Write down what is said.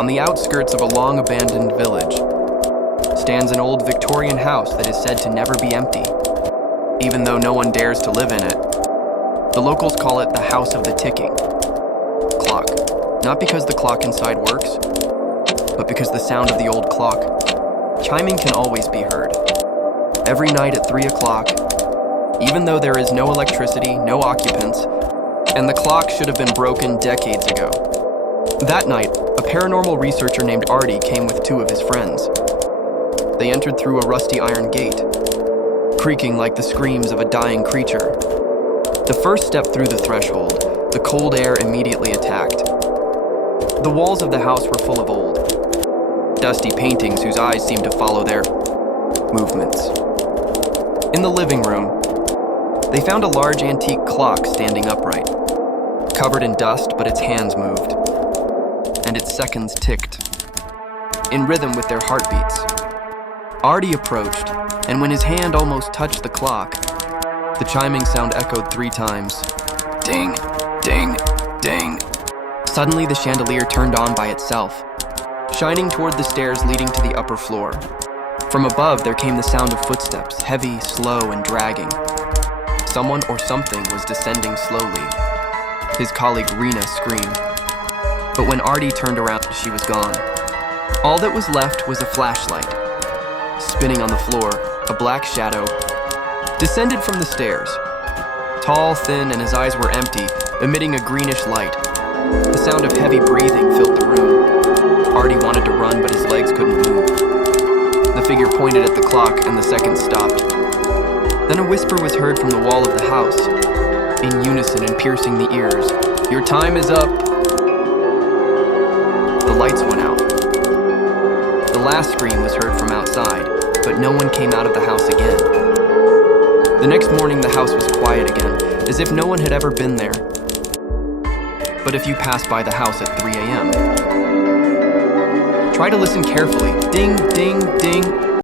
On the outskirts of a long-abandoned village stands an old Victorian house that is said to never be empty, even though no one dares to live in it. The locals call it the House of the Ticking Clock, not because the clock inside works, but because the sound of the old clock chiming can always be heard. Every night at 3 o'clock, even though there is no electricity, no occupants, and the clock should have been broken decades ago. That night, a paranormal researcher named Artie came with 2 of his friends. They entered through a rusty iron gate, creaking like the screams of a dying creature. The first step through the threshold, the cold air immediately attacked. The walls of the house were full of old, dusty paintings whose eyes seemed to follow their movements. In the living room, they found a large antique clock standing upright, covered in dust, but its hands moved, and its seconds ticked, in rhythm with their heartbeats. Artie approached, and when his hand almost touched the clock, the chiming sound echoed 3 times. Ding, ding, ding. Suddenly the chandelier turned on by itself, shining toward the stairs leading to the upper floor. From above there came the sound of footsteps, heavy, slow, and dragging. Someone or something was descending slowly. His colleague Rena screamed. But when Artie turned around, she was gone. All that was left was a flashlight. Spinning on the floor, a black shadow descended from the stairs. Tall, thin, and his eyes were empty, emitting a greenish light. The sound of heavy breathing filled the room. Artie wanted to run, but his legs couldn't move. The figure pointed at the clock, and the seconds stopped. Then a whisper was heard from the wall of the house, in unison and piercing the ears. Your time is up. The lights went out. The last scream was heard from outside, but no one came out of the house again. The next morning, the house was quiet again, as if no one had ever been there. But if you pass by the house at 3 a.m., try to listen carefully. Ding, ding, ding.